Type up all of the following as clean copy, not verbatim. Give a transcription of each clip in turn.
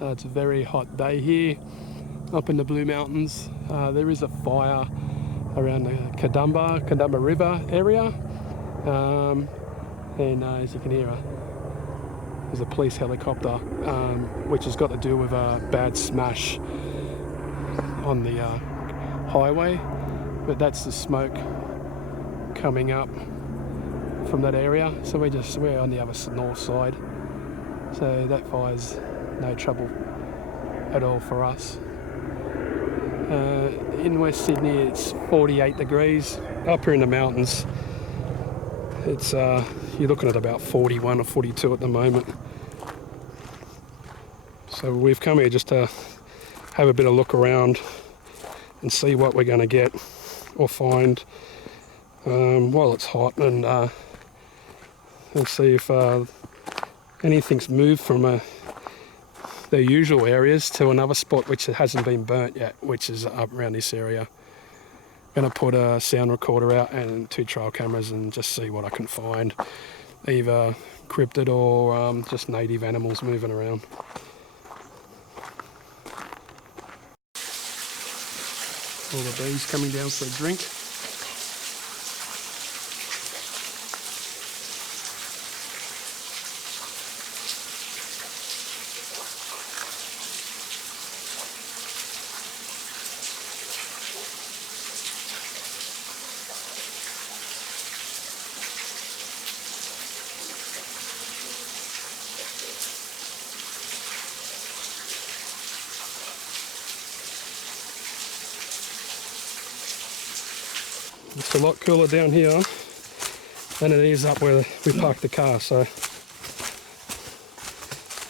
It's a very hot day here up in the Blue Mountains. There is a fire around the Kadumba River area, and as you can hear, there's a police helicopter, which has got to do with a bad smash on the highway, but that's the smoke coming up from that area. So we're on the other north side, so that fire's no trouble at all for us. In West Sydney it's 48 degrees. Up here in the mountains it's you're looking at about 41 or 42 at the moment. So we've come here just to have a bit of look around and see what we're going to get or find while it's hot, and see if anything's moved from their usual areas to another spot which hasn't been burnt yet, which is up around this area. I'm going to put a sound recorder out and 2 trail cameras and just see what I can find, either cryptid or just native animals moving around. All the bees coming down for a drink. It's a lot cooler down here than it is up where we parked the car, so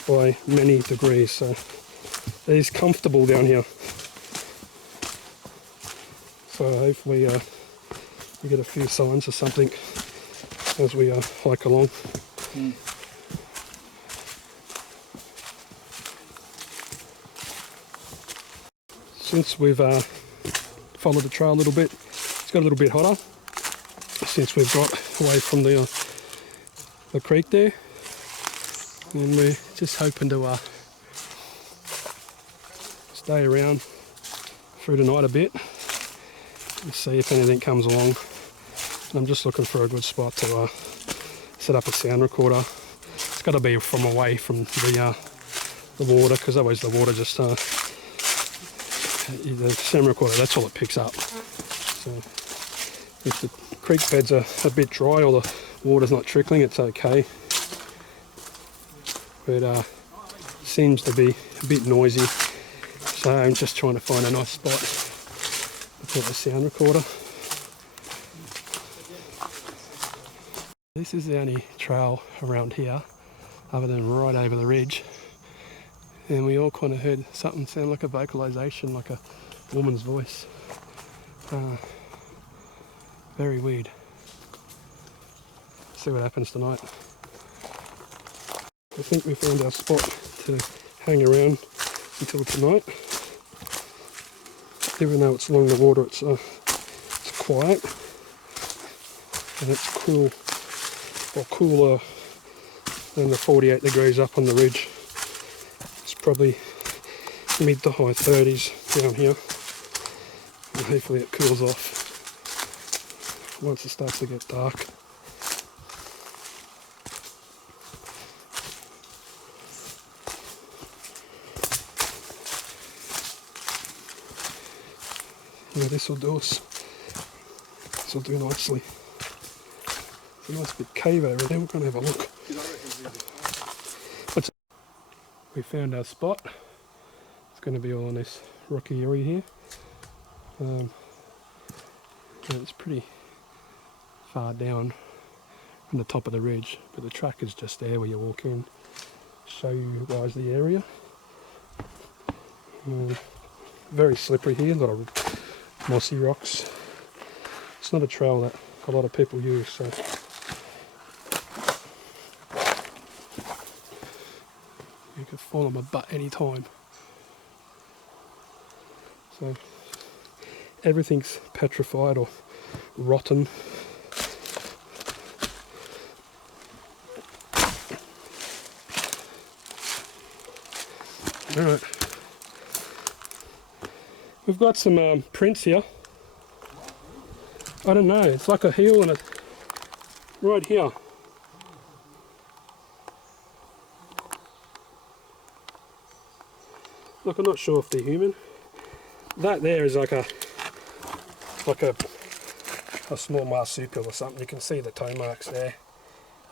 by many degrees, so it is comfortable down here. So hopefully we get a few signs or something as we hike along. Since we've followed the trail a little bit, it's got a little bit hotter since we've got away from the creek there, and we're just hoping to stay around through the night a bit and see if anything comes along. And I'm just looking for a good spot to set up a sound recorder. It's got to be from away from the water, because otherwise the water just the sound recorder, that's all it picks up. So if the creek beds are a bit dry or the water's not trickling, it's okay. But seems to be a bit noisy, so I'm just trying to find a nice spot to put the sound recorder. This is the only trail around here other than right over the ridge, and we all kind of heard something sound like a vocalization, like a woman's voice. Very weird. See what happens tonight. I think we found our spot to hang around until tonight. Even though it's along the water, it's quiet and it's cool, or cooler than the 48 degrees up on the ridge. It's probably mid to high 30s down here, and hopefully it cools off once it starts to get dark. Yeah, this will do us. This will do nicely. It's a nice big cave over there. We're going to have a look. We found our spot. It's going to be all on this rocky area here. And it's pretty far down from the top of the ridge, but the track is just there where you walk in. Show you guys the area. Very slippery here, a lot of mossy rocks. It's not a trail that a lot of people use, so you could fall on my butt any time. So everything's petrified or rotten. Alright. We've got some prints here. I don't know, it's like a heel and a... right here. Look, I'm not sure if they're human. That there is like a small marsupial or something. You can see the toe marks there.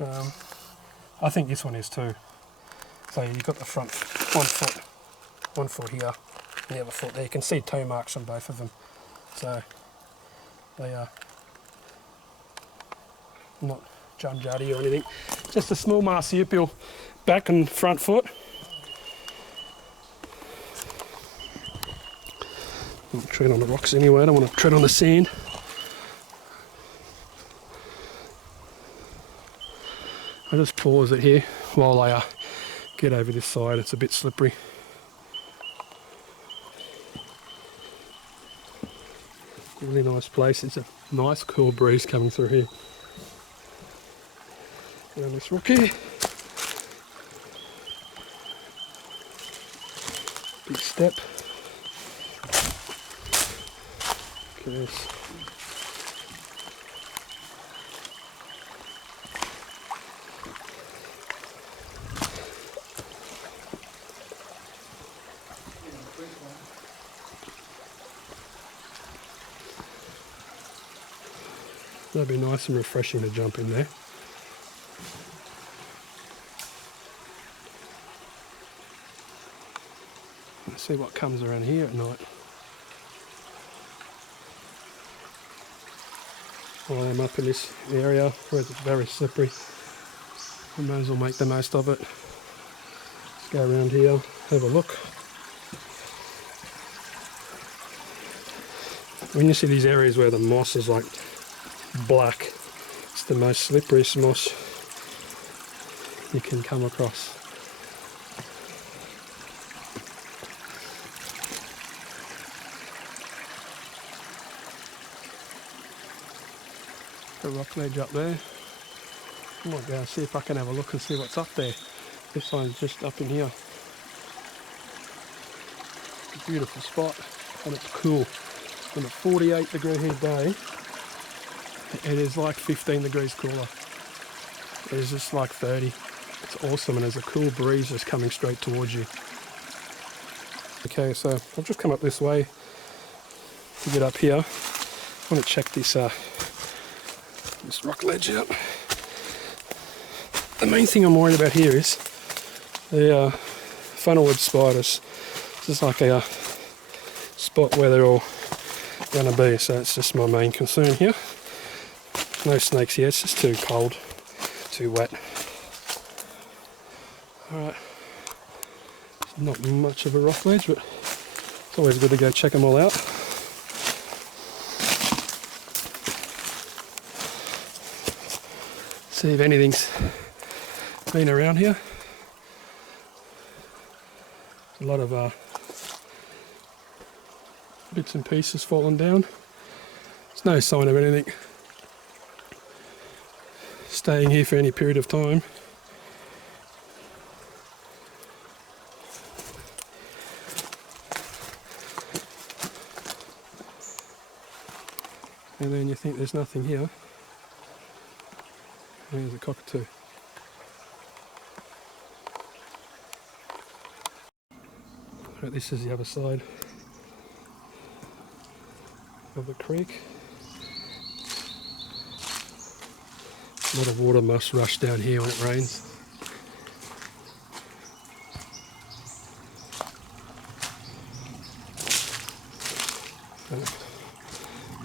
I think this one is too. So you've got the front 1 foot here, and the other foot there. You can see toe marks on both of them. So they are not junjati or anything. Just a small marsupial back and front foot. I'll tread on the rocks anyway, I don't want to tread on the sand. I'll just pause it here while I get over this side. It's a bit slippery. Really nice place. It's a nice cool breeze coming through here. Down this rock here. Big step. Look at this. That'd be nice and refreshing to jump in there. Let's see what comes around here at night. While I'm up in this area where it's very slippery, I may as well make the most of it. Let's go around here, have a look. When you see these areas where the moss is like black, it's the most slipperiest moss you can come across. A rock ledge up there. I might go and see if I can have a look and see what's up there. This one's just up in here. It's a beautiful spot and it's cool. On a 48-degree heat day, it is like 15 degrees cooler. It is just like 30. It's awesome, and there's a cool breeze just coming straight towards you. Okay, so I've just come up this way to get up here. I want to check this rock ledge out. The main thing I'm worried about here is the funnelweb spiders. This is like a spot where they're all going to be, so it's just my main concern here. No snakes here, it's just too cold, too wet. Alright, not much of a rock ledge, but it's always good to go check them all out. See if anything's been around here. A lot of bits and pieces falling down. There's no sign of anything staying here for any period of time. And then you think there's nothing here. There's a cockatoo. Right, this is the other side of the creek. A lot of water must rush down here when it rains.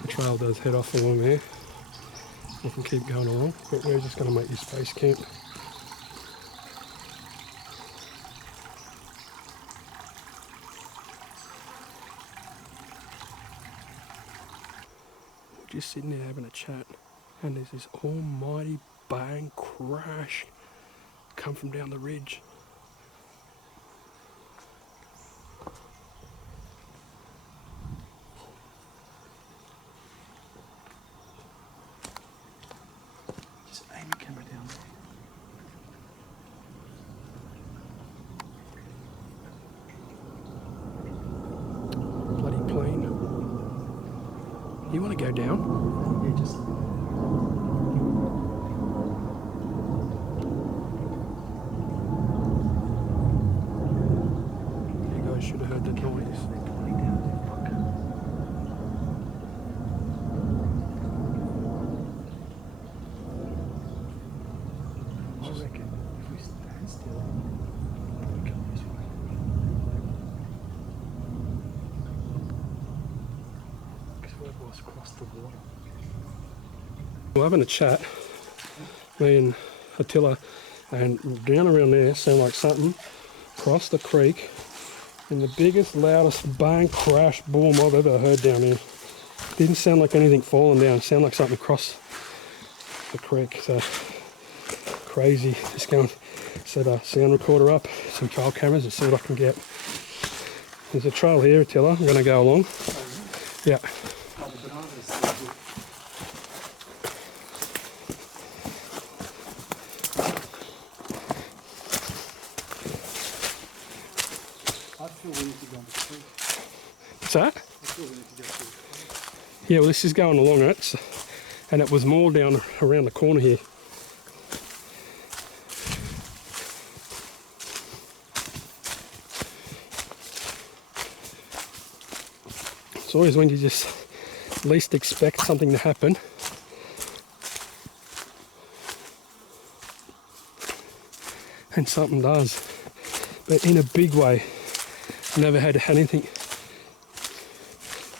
The trail does head off along there. We can keep going along, but we're just going to make this base camp. We're just sitting there having a chat, and there's this almighty bang crash come from down the ridge. Just aim the camera down there. You want to go down? Yeah, just. You guys should have heard the noise. I reckon if we stand still, we come this way. Because we've almost crossed the water. We're having a chat, me and Attila, and down around there sound like something crossed the creek in the biggest, loudest bang crash boom I've ever heard down here. Didn't sound like anything falling down, it sounded like something crossed the creek. So crazy. Just going to set a sound recorder up, some trail cameras, and see what I can get. There's a trail here, Attila. I'm going to go along. Yeah. What's that? Yeah, well, this is going along it, so, and it was more down around the corner here. It's always when you just least expect something to happen. And something does, but in a big way. Never had anything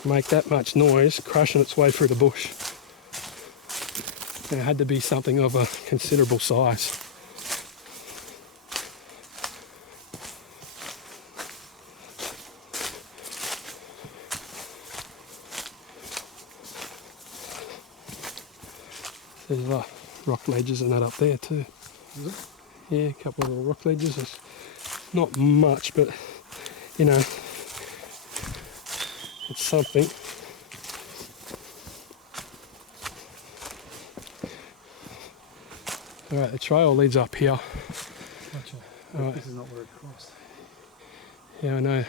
make that much noise crashing its way through the bush. And it had to be something of a considerable size. There's rock ledges and that up there too. Is it? Yeah, a couple of little rock ledges. There's not much, but you know, it's something. Alright, the trail leads up here. Gotcha. Alright. This is not where it crossed. Yeah, I know.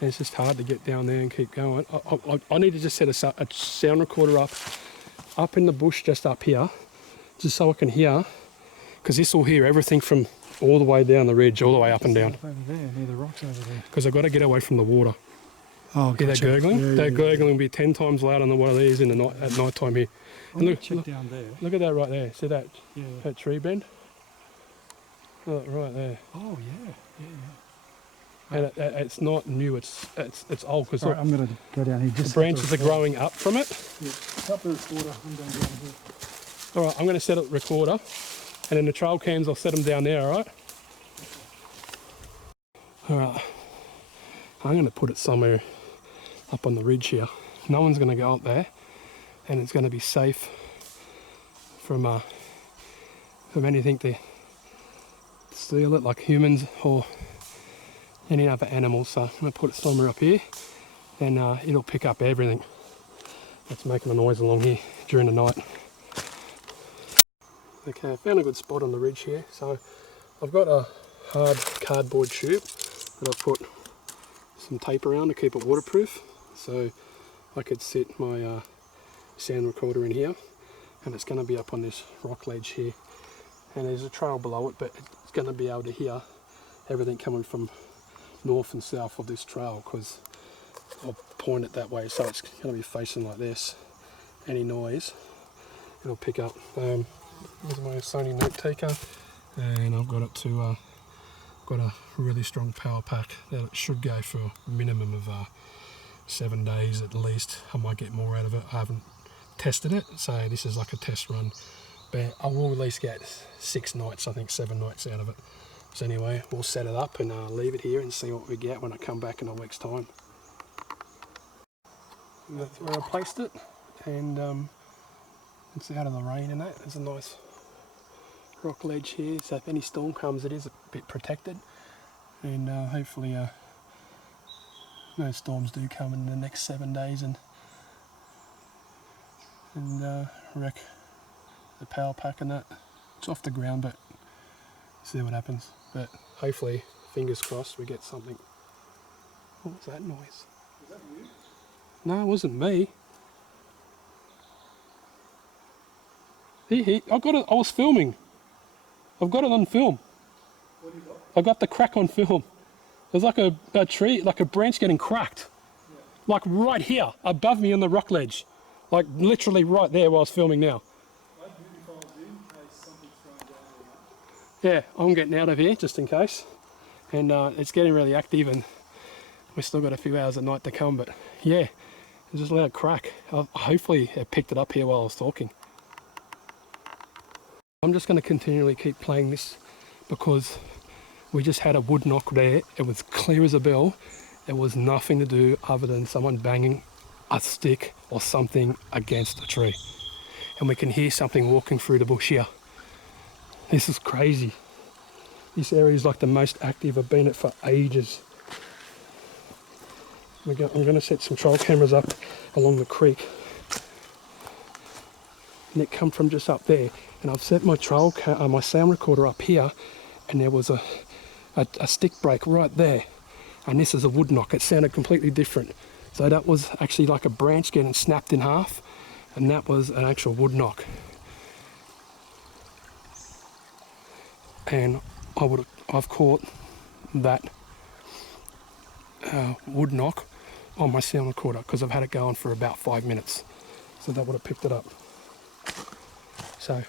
And it's just hard to get down there and keep going. I need to just set a sound recorder up in the bush just up here, just so I can hear, because this will hear everything from all the way down the ridge, all the way up and down. Over there, near the rocks over there. Because I've got to get away from the water. Oh, Hear that gurgling? Yeah, That gurgling will be 10 times louder than what it is in the night at night time here. I'm going to check down there. Look at that right there. See that Yeah. that tree bend? Look, right there. Oh, yeah. Yeah, And it's not new. It's old because Alright, I'm going to go down here. the Just branches are growing up from it. Yeah. Up the recorder. I'm going down here. All right, I'm going to set a recorder, and then the trail cams, I'll set them down there. All right. All right. I'm going to put it somewhere up on the ridge here. No one's going to go up there, and it's going to be safe from anything to steal it, like humans or any other animals. So I'm going to put it somewhere up here, and it'll pick up everything that's making a noise along here during the night. Okay, I found a good spot on the ridge here. So I've got a hard cardboard tube that I've put some tape around to keep it waterproof. So I could sit my sound recorder in here, and it's going to be up on this rock ledge here. And there's a trail below it, but it's going to be able to hear everything coming from north and south of this trail, because I'll point it that way, so it's going to be facing like this. Any noise, it'll pick up. Here's my Sony note taker, and I've got it to got a really strong power pack that it should go for a minimum of 7 days at least. I might get more out of it. I haven't tested it, so this is like a test run, but I will at least get 6 nights, I think 7 nights out of it. So anyway, we'll set it up and leave it here and see what we get when I come back in a week's time. And that's where I placed it, and it's out of the rain and that. There's a nice rock ledge here, so if any storm comes it is a bit protected, and hopefully no storms do come in the next 7 days and wreck the power pack and that. It's off the ground, but see what happens. But hopefully, fingers crossed, we get something. What was that noise? Is that you? No, it wasn't me. I got it. I was filming. I've got it on film. What do you got? I got the crack on film. There's like a tree, like a branch getting cracked. Yeah. Like right here, above me on the rock ledge. Like literally right there where I was filming now. I'd move if I was you in case something's thrown down there. Yeah, I'm getting out of here just in case. And it's getting really active and we've still got a few hours at night to come. But yeah, it's just a loud crack. Hopefully it picked it up here while I was talking. I'm just going to continually keep playing this because we just had a wood knock there. It was clear as a bell. There was nothing to do other than someone banging a stick or something against a tree. And we can hear something walking through the bush here. This is crazy. This area is like the most active I've been at for ages. I'm going to set some trail cameras up along the creek. And it come from just up there. And I've set my my sound recorder up here, and there was a stick break right there. And this is a wood knock. It sounded completely different. So that was actually like a branch getting snapped in half, and that was an actual wood knock. And I've caught that wood knock on my sound recorder because I've had it going for about 5 minutes. So that would have picked it up. So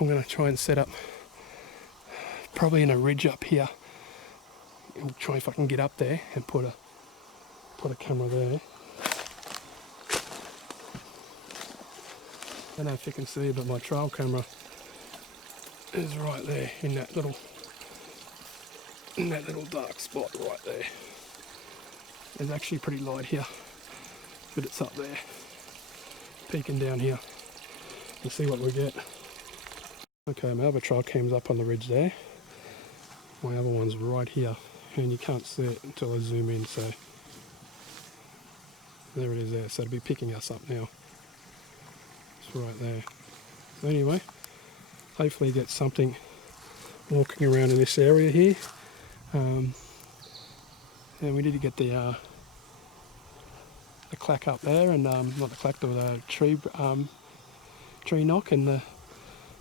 I'm going to try and set up probably in a ridge up here and try if I can get up there and put a camera there. I don't know if you can see, but my trail camera is right there in that little dark spot right there. It's actually pretty light here, but it's up there, peeking down here. And see what we get. Okay, my other trail cam's up on the ridge there. My other one's right here, and you can't see it until I zoom in, so there it is there. So it'll be picking us up now. It's right there. So anyway, hopefully get something walking around in this area here. And we need to get the clack up there, and not the clack, the tree knock and the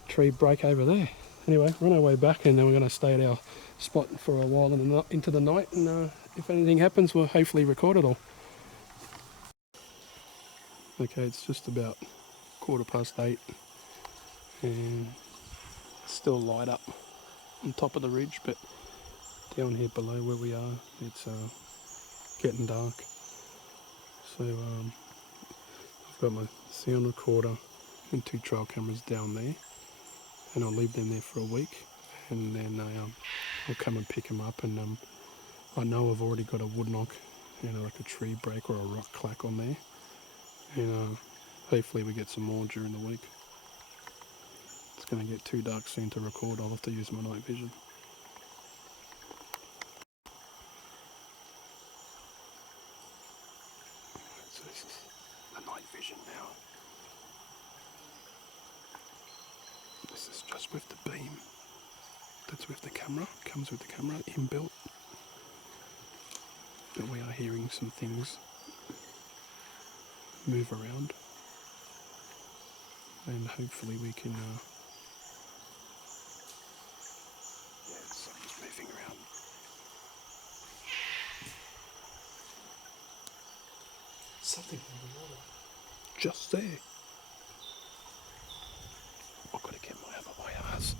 tree break over there. Anyway, we're on our way back, and then we're going to stay at our spot for a while into the night, and if anything happens, we'll hopefully record it all. Okay, it's just about 8:15, and it's still light up on top of the ridge, but down here below where we are, it's getting dark. So I've got my sound recorder and 2 trail cameras down there, and I'll leave them there for a week, and then I'll come and pick them up. And I know I've already got a wood knock, like a tree break or a rock clack on there, and hopefully we get some more during the week. It's going to get too dark soon to record. I'll have to use my night vision. So this is the night vision now. This is just with the beam. That's with the camera. Comes with the camera inbuilt. But we are hearing some things move around, and hopefully we can. Yeah, something's moving around. Something in the water. Just there. I've got to get my other wires.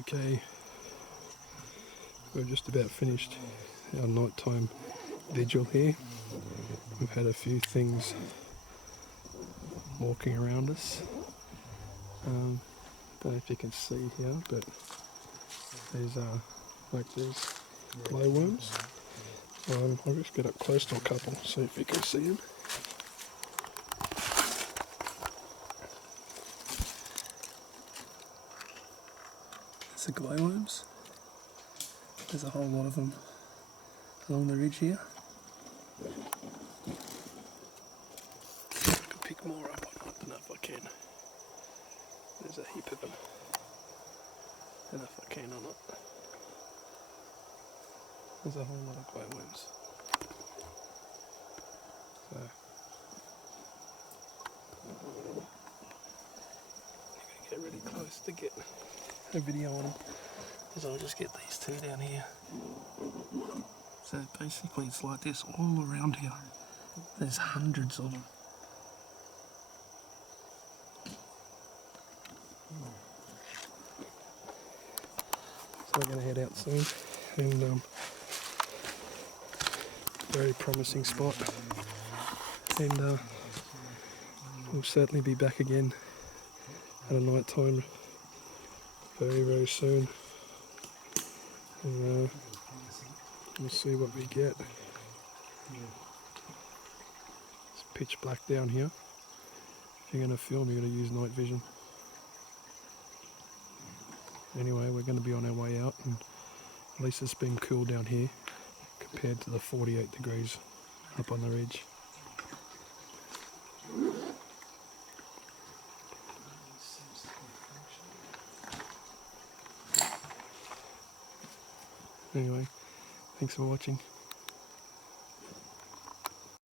Okay, we've just about finished our nighttime vigil here. We've had a few things walking around us. Don't know if you can see here, but there's like these glowworms. I'll just get up close to a couple, see if you can see them. There's the glowworms. There's a whole lot of them along the ridge here. I could pick more up, I don't know if I can. There's a heap of them. I don't know if I can or not. There's a whole lot of glowworms. So, I'm going to get really close to get a video on them. Because I'll just get these two down here. So basically it's like this all around here. There's hundreds of them. So we're going to head out soon, and very promising spot, and we'll certainly be back again at a night time very soon, and we'll see what we get. It's pitch black down here. If you're going to film, you're going to use night vision. Anyway, we're going to be on our way out, and at least it's been cool down here compared to the 48 degrees up on the ridge. Anyway, thanks for watching.